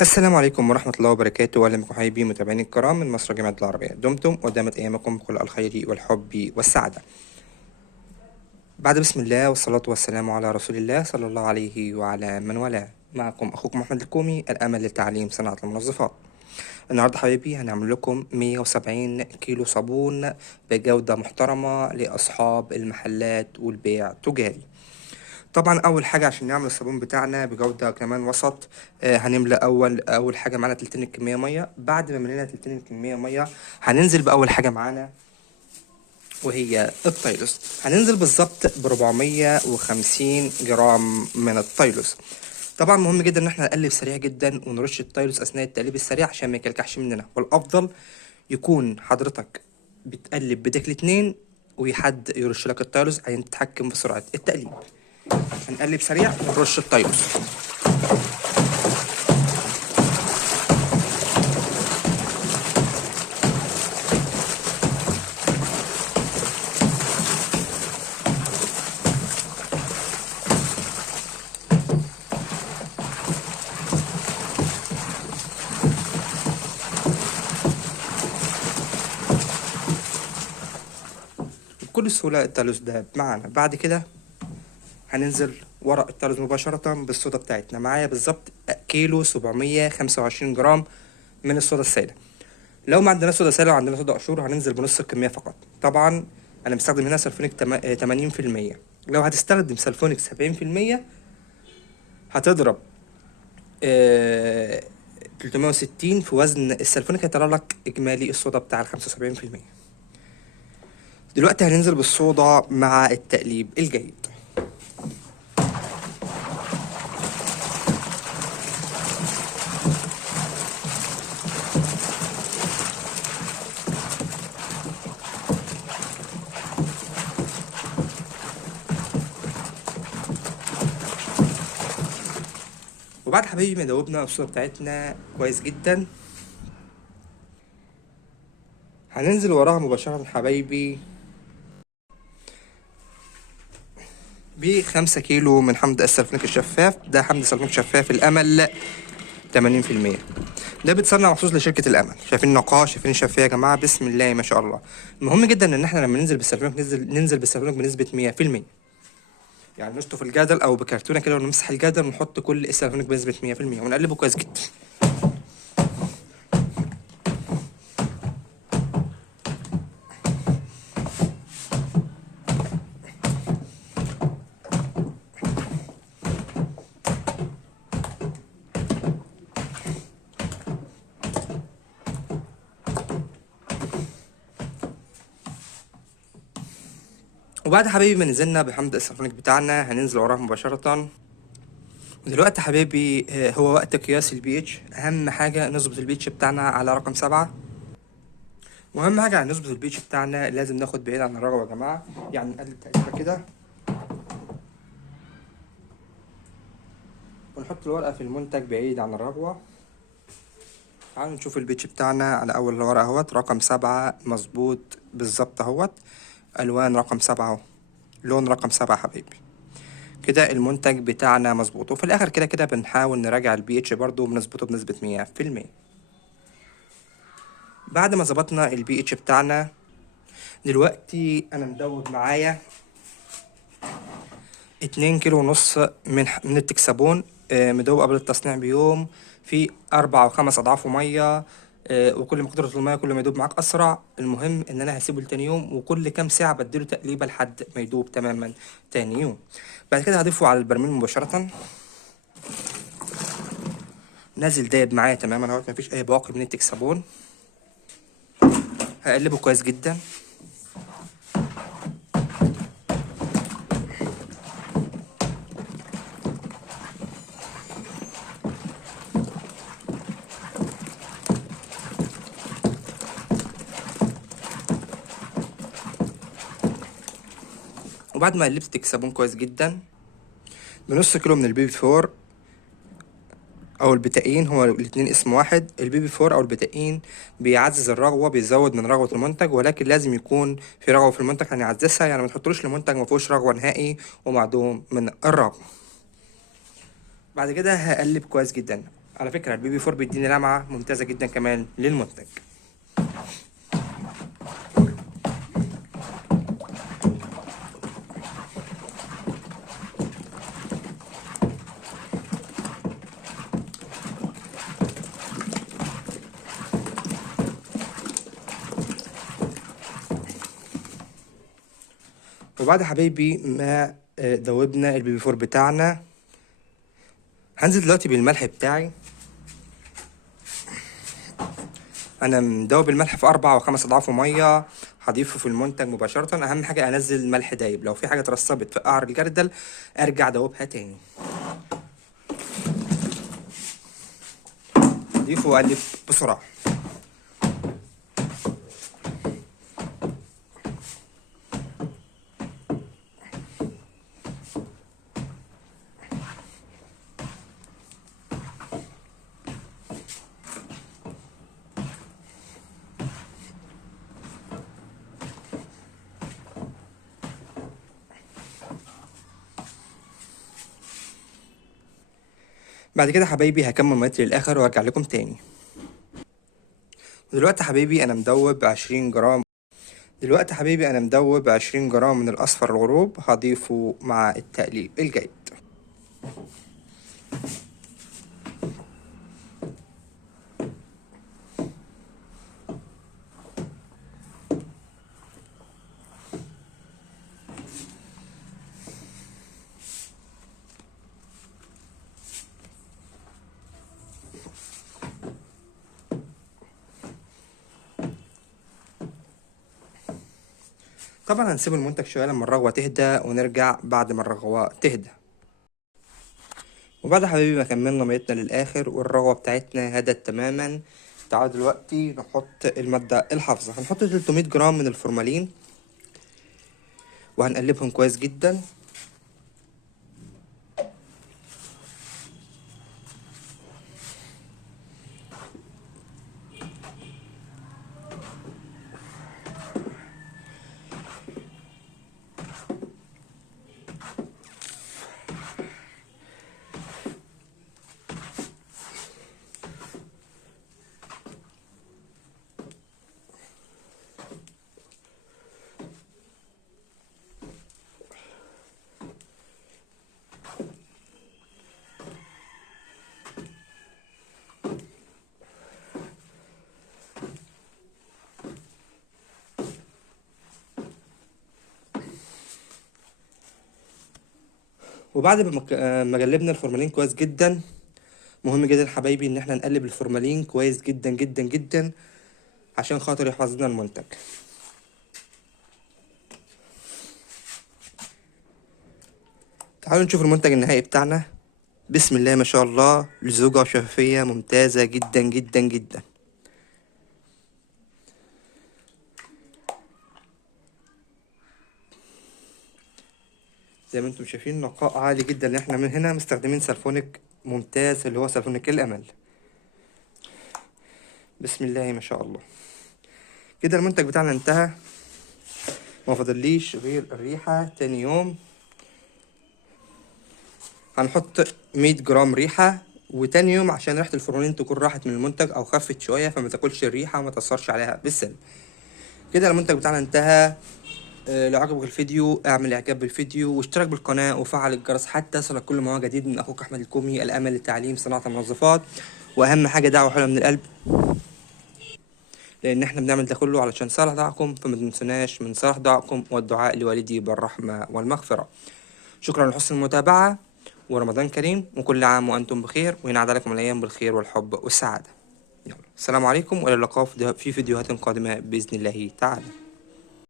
السلام عليكم ورحمة الله وبركاته، أهلا بكم حبايبي متابعيني الكرام من مصر الجامعة العربية. دمتم ودامت أيامكم بكل الخير والحب والسعادة. بعد بسم الله والصلاة والسلام على رسول الله صلى الله عليه وعلى من والاه. معكم أخوكم أحمد الكومي، الأمل لتعليم صناعة المنظفات. النهاردة حبايبي هنعمل لكم 170 كيلو صابون بجودة محترمة لأصحاب المحلات والبيع تجاري. طبعا اول حاجه عشان نعمل الصابون بتاعنا بجوده كمان وسط، هنملى اول حاجه معانا تلتين الكميه ميه. بعد ما ملينا تلتين الكميه ميه هننزل باول حاجه معانا وهي التايلوس. هننزل بالظبط ب 450 جرام من التايلوس. طبعا مهم جدا ان احنا نقلب سريع جدا ونرش التايلوس اثناء التقليب السريع عشان ما يكلكعش مننا، والافضل يكون حضرتك بتقلب بديك الاتنين وحد يرش لك التايلوس عشان تتحكم في سرعه التقليب. هنقلب سريع ونرش التايلوس. بكل سهولة التايلوس ده معانا. بعد كده هننزل ورق التايلوس مباشرة بالصودا بتاعتنا. معايا بالظبط كيلو 725 جرام من الصودا السائلة. لو ما عندنا صودا سائلة وعندنا صودا قشور هننزل بنص الكمية فقط. طبعا أنا مستخدم هنا سلفونيك 80%. لو هتستخدم سلفونيك 70% هتضرب 360 في وزن السلفونيك، هيطلع لك إجمالي الصودا بتاع 75%. دلوقتي هننزل بالصودا مع التقليب الجيد. وبعد حبايبي ما دوبنا الصودا بتاعتنا كويس جدا هننزل وراها مباشرة حبايبي ب5 كيلو من حمض السلفونيك الشفاف. ده حمض سلفونيك شفاف الأمل 80%. ده بيتصنع مخصوص لشركة الأمل. شايفين النقاش، شايفين الشفافية يا جماعة، بسم الله ما شاء الله. المهم جدا إن احنا لما ننزل بالسلفونيك ننزل بالسلفونيك بنسبة 100%. يعني نشطف الجدل أو بكرتونة كده ونمسح الجدل ونحط كل السلفونيك بنسبة 100% ونقلبه كويس جدا. وبعد حبيبي ما نزلنا بحمض السلفونيك بتاعنا هننزل وراه مباشرة. ودلوقتي حبيبي هو وقت قياس البي اتش. اهم حاجة نظبط البي اتش بتاعنا على رقم 7. واهم حاجة عشان نظبط البي اتش بتاعنا لازم ناخد بعيد عن الرغوة يا جماعة. يعني نقلب تقليبة كده ونحط الورقة في المنتج بعيد عن الرغوة. تعالوا نشوف البي اتش بتاعنا على اول ورقة اهوت، رقم 7 مظبوط بالظبط اهوت. الوان رقم 7 اهو، لون رقم 7 حبيبي. كده المنتج بتاعنا مظبوط. وفي الاخر كده كده بنحاول نراجع البي اتش برضو بنظبطه بنسبة 100%. بعد ما ظبطنا البي اتش بتاعنا دلوقتي انا مدوب معايا 2 كيلو ونص من التكسابون، مدوب قبل التصنيع بيوم في 4 و5 أضعافه مية. وكل ما كترت المية كل ما يدوب معاك أسرع. المهم إن أنا هسيبه لتاني يوم، وكل كام ساعة بديله تقليبة لحد ما يدوب تماما تاني يوم. بعد كده هضيفه على البرميل مباشرة. نازل دايب معايا تماما اهوت، مفيش أي بواقي من التكسابون. هقلبه كويس جدا. وبعد ما قلبت التكسابون كويس جدا بنص كيلو من البيبي فور او البتاين، هو الاتنين اسم واحد. البيبي فور او البتاين بيعزز الرغوه، بيزود من رغوه المنتج، ولكن لازم يكون في رغوه في المنتج هنعززها. يعني ما تحطلوش لمنتج ما فيهوش رغوه نهائي ومعدوم من الرغوه. بعد كده هقلب كويس جدا. على فكرة البيبي فور بيديني لمعة ممتازة جدا كمان للمنتج. وبعد حبايبي ما دوبنا البيبي فور بتاعنا، هنزل دلوقتي بالملح بتاعي. انا مدوب الملح في 4 أو 5 اضعاف ميه، هضيفه في المنتج مباشرة. اهم حاجة انزل الملح دايب، لو في حاجة اترسبت في قعر الجردل ارجع دوبها تاني. اضيفه واقلب بسرعة. بعد كده حبايبي هكمل ميتي للاخر وارجع لكم تاني. دلوقتي حبايبي انا مدوب 20 جرام. دلوقتي حبيبي انا مدوب 20 جرام من الاصفر الغروب، هضيفه مع التقليب الجيد. طبعا هنسيب المنتج شوية لما الرغوة تهدى ونرجع بعد ما الرغوة تهدى. وبعد حبيبي ما كملنا ميتنا للاخر والرغوة بتاعتنا هدت تماما، تعالوا دلوقتي نحط المادة الحافظة. هنحط 300 جرام من الفورمالين وهنقلبهم كويس جدا. وبعد ما قلبنا الفورمالين كويس جدا، مهم جدا حبايبي ان احنا نقلب الفورمالين كويس جدا جدا جدا عشان خاطر يحفظ لنا المنتج. تعالوا نشوف المنتج النهائي بتاعنا. بسم الله ما شاء الله، لزوجة وشفافية ممتازة جدا جدا جدا. زي ما انتم شايفين نقاء عالي جدا. احنا من هنا مستخدمين سلفونيك ممتاز اللي هو سلفونيك الامل. بسم الله ما شاء الله. كده المنتج بتاعنا انتهى، ما فاضليش غير الريحة. تاني يوم هنحط 100 جرام ريحة، وتاني يوم عشان ريحة الفورمالين تكون راحت من المنتج او خفت شوية فما تاكلش الريحة وما تأثرش عليها بالسلب. كده المنتج بتاعنا انتهى. لو عجبك الفيديو اعمل اعجاب بالفيديو واشترك بالقناة وفعل الجرس حتى يصلك كل ما هو جديد من اخوك احمد الكومي، الامل لتعليم صناعة المنظفات. واهم حاجة دعوة حلوة من القلب، لان احنا بنعمل ده كله علشان صالح دعاكم، فما تنسوناش من صالح دعاكم والدعاء لوالدي بالرحمة والمغفرة. شكرا لحسن المتابعة، ورمضان كريم وكل عام وانتم بخير، وينعاد عليكم الايام بالخير والحب والسعادة. يلا السلام عليكم والى اللقاء في فيديوهات قادمة باذن الله تعالى.